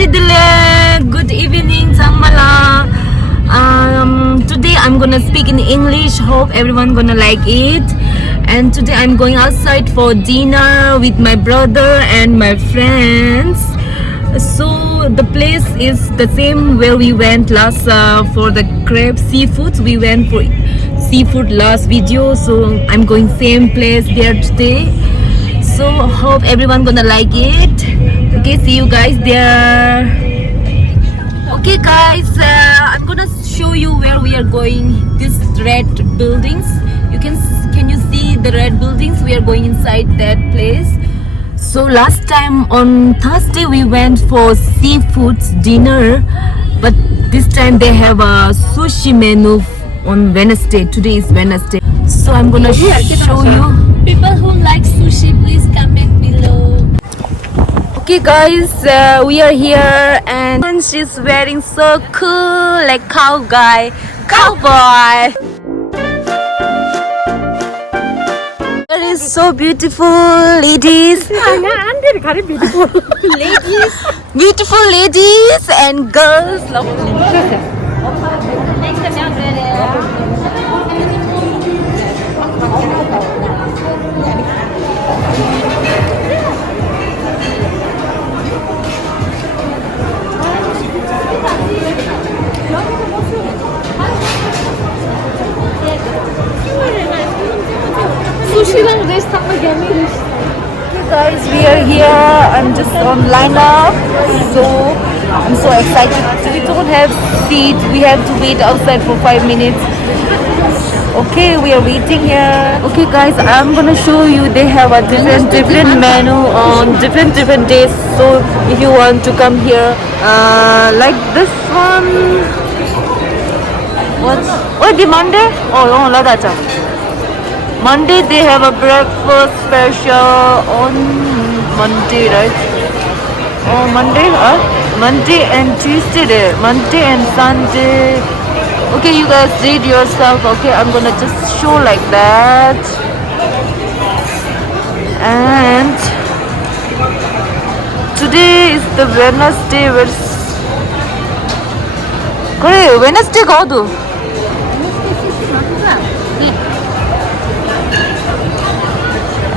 Shidile. Good evening, Sangmala. Today I'm gonna speak in English. Hope everyone gonna like it. And today I'm going outside for dinner with my brother and my friends. So the place is the same where we went last for the crab seafoods. We went for seafood last video. So I'm going same place there today. So hope everyone gonna like it. Okay, see you guys there. Okay guys, I'm gonna show you where we are going. These red buildings, can you see the red buildings? We are going inside that place. So last time on Thursday we went for seafood dinner, but this time they have a sushi menu on Wednesday. Today is Wednesday, so I'm gonna show you. People who like sushi, please comment below. Okay guys, we are here and she's wearing so cool like cowboy. It is so beautiful ladies. Beautiful ladies and girls. Guys, we are here. I'm just on lineup, so I'm so excited. We don't have seat. We have to wait outside for 5 minutes. Okay, we are waiting here. Okay, guys, I'm gonna show you. They have a different menu on different days. So if you want to come here, like this one. What the Monday? Oh, Ladacha. Monday they have a breakfast special on Monday, right? Oh, Monday and Tuesday there. Monday and Sunday. Okay, you guys read yourself. Okay, I'm gonna just show like that. And today is the Wednesday. 그래, Wednesday 가도.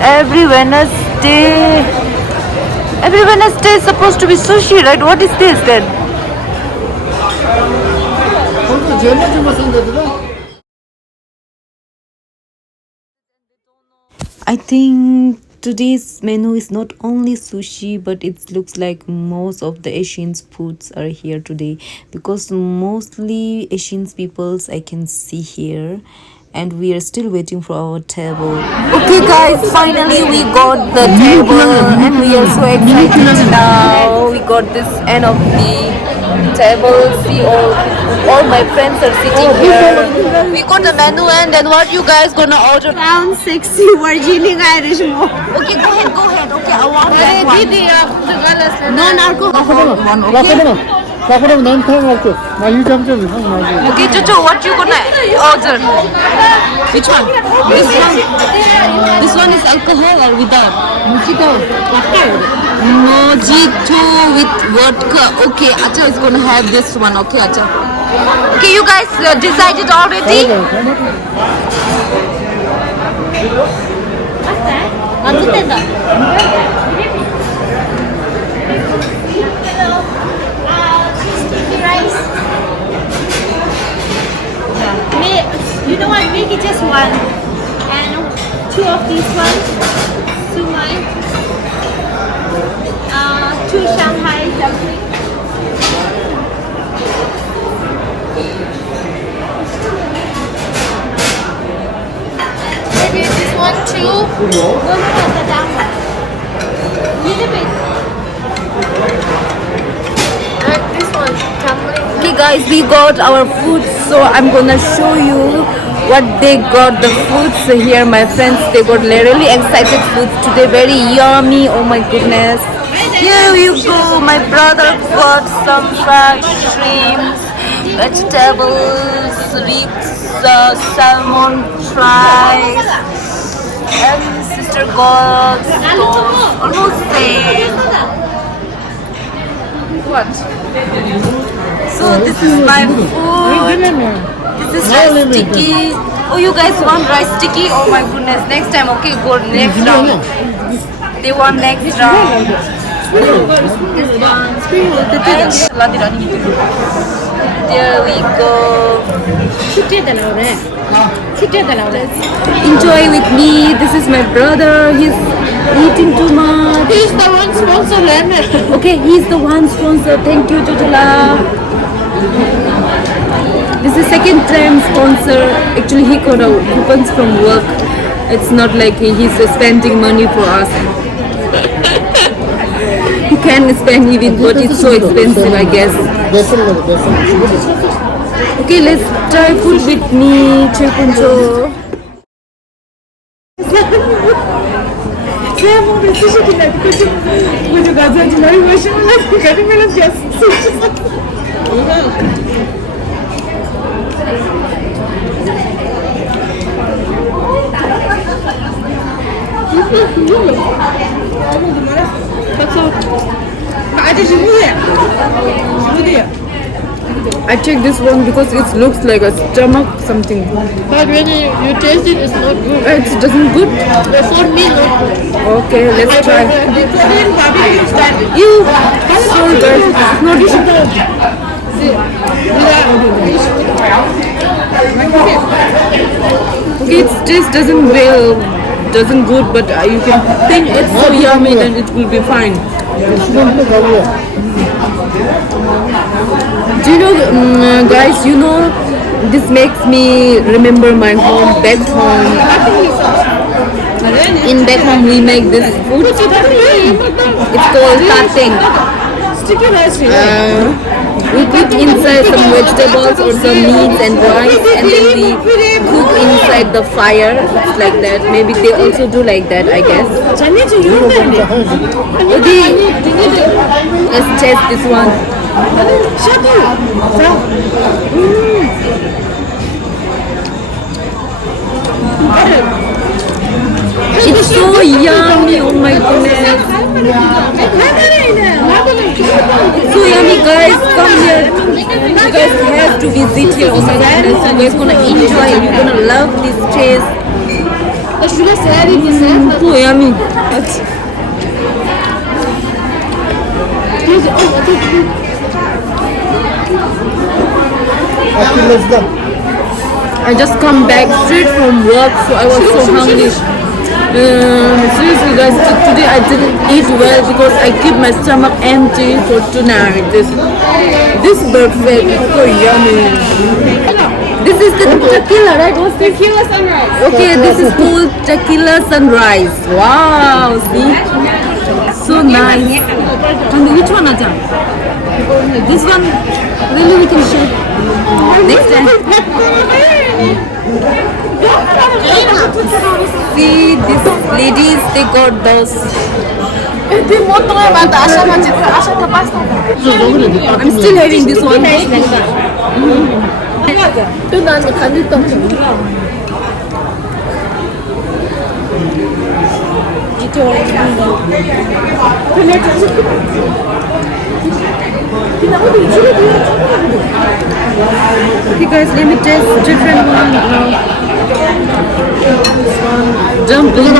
Every Wednesday is supposed to be sushi, right? What is this then? I think today's menu is not only sushi, but it looks like most of the Asian foods are here today, because mostly Asian peoples I can see here. And we are still waiting for our table. Okay guys, finally we got the table and we are so excited now. We got this end of the table. See, all my friends are sitting here. We got the menu, and then what you guys gonna order? Sound sexy, Virginia Irish mo. Okay, go ahead. Okay, I want that one. Non-alcohol. Okay, Jojo, what you gonna order? Which one? This one is alcohol or without? Mojito with vodka. Okay, Acha is gonna have this one. Okay, Acha. Okay, you guys decided already? You know what? Make it just one, and 2 of these ones. Sumai. 2 Shanghai dumpling. Maybe this one too. No, the down one. Little bit. And this one dumpling. Okay guys, we got our food, so I'm gonna show you what they got. The foods here, my friends, they got really excited foods today, very yummy. Oh my goodness. Here you go, my brother got some fried shrimps, vegetables, ribs, salmon fries, and sister got almost same. What? So this is my food. This is rice sticky. Oh, you guys want rice sticky? Oh my goodness. Next time, okay, go next round. They want next round. This one. There we go. Enjoy with me. This is my brother. He's eating too much. He's the one sponsor. Okay, he's the one sponsor. Thank you, Jojala. This is second time sponsor. Actually, he got coupons from work. It's not like he's spending money for us. He can spend even, but it's so expensive, I guess. Okay, let's try food with me, Chepuncho. I checked this one because it looks like a stomach something. But when you taste it, it's not good. It doesn't good. For me, not good. Okay, let's try. You, sorry guys, it's not good. Okay, its taste doesn't good, but you can think it's so yummy, then it will be fine. Do you know, guys, you know, this makes me remember my home, back home. In back home, we make this food. It's called tateng. We put inside some vegetables or some meats and rice, and then we cook inside the fire. It's like that. Maybe they also do like that, I guess. Okay, let's test this one. It's so yummy, oh my goodness. It's so yummy, guys. Come here. You guys have to visit here, oh my goodness. You guys gonna enjoy it. You're gonna love this taste. So yummy. I just come back straight from work, so I was so hungry. Seriously guys, today I didn't eat well because I keep my stomach empty for tonight. This buffet is so yummy. This is the tequila, right? What's this? Tequila sunrise. Okay, this is called tequila sunrise. Wow, see? So nice. And which one, Aja? This one? Really, we can share. Next time. See, these ladies, they got those. I'm still having this one. Okay guys, let me taste different one now. Dumplings.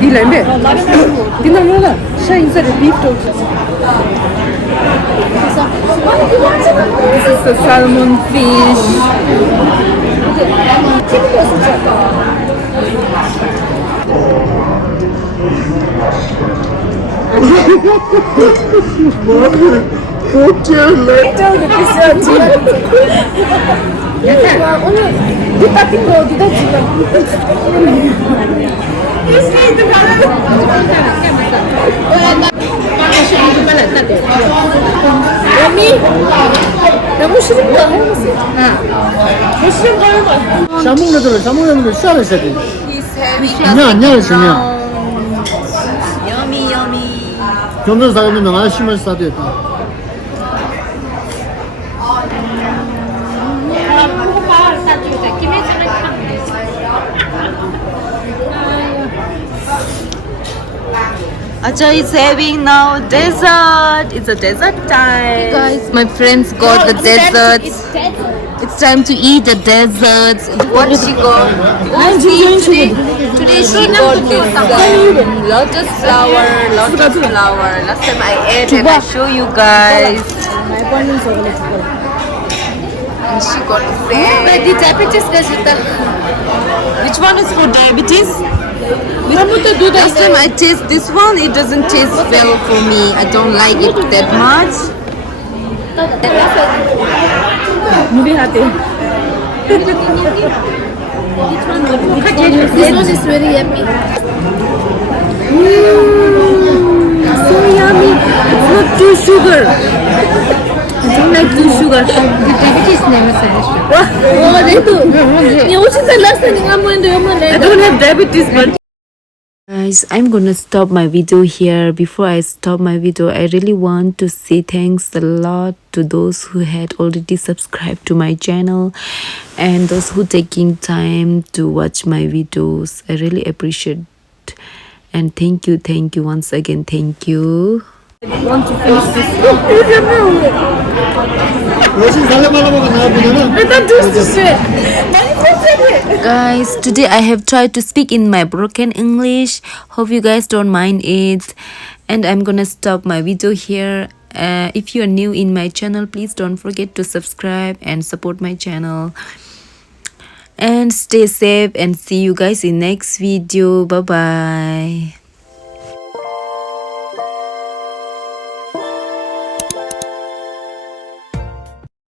Đi lấy mẹ. Cái nào nữa là sao inside the beef though. This is the salmon fish. 오늘 이따 핀거 어디다 지금? 너무 싫은 거 해봤어요. 싫은 거 해봐. 샤몽네들 샤를 세대. 안녕. Yummy. 경전 사람은 나 심을 사대. Acha is having now dessert. It's a dessert time. Guys, my friends got the desserts. It's time to eat the desserts. What she got? Today she got this lotus flower. Last time I ate and I show you guys. And she got the same. Which one is for diabetes? Last time I taste this one, it doesn't taste well for me. I don't like it that much. This one is very yummy. So yummy. It's not too sugar. I don't like too sugar. I don't have diabetes, but guys, I'm gonna stop my video here. Before I stop my video, I really want to say thanks a lot to those who had already subscribed to my channel and those who taking time to watch my videos. I really appreciate and thank you once again. Thank you. I want to finish this. Guys, today I have tried to speak in my broken English. Hope you guys don't mind it. And I'm gonna stop my video here. If you are new in my channel, please don't forget to subscribe and support my channel. And stay safe and see you guys in next video. Bye bye.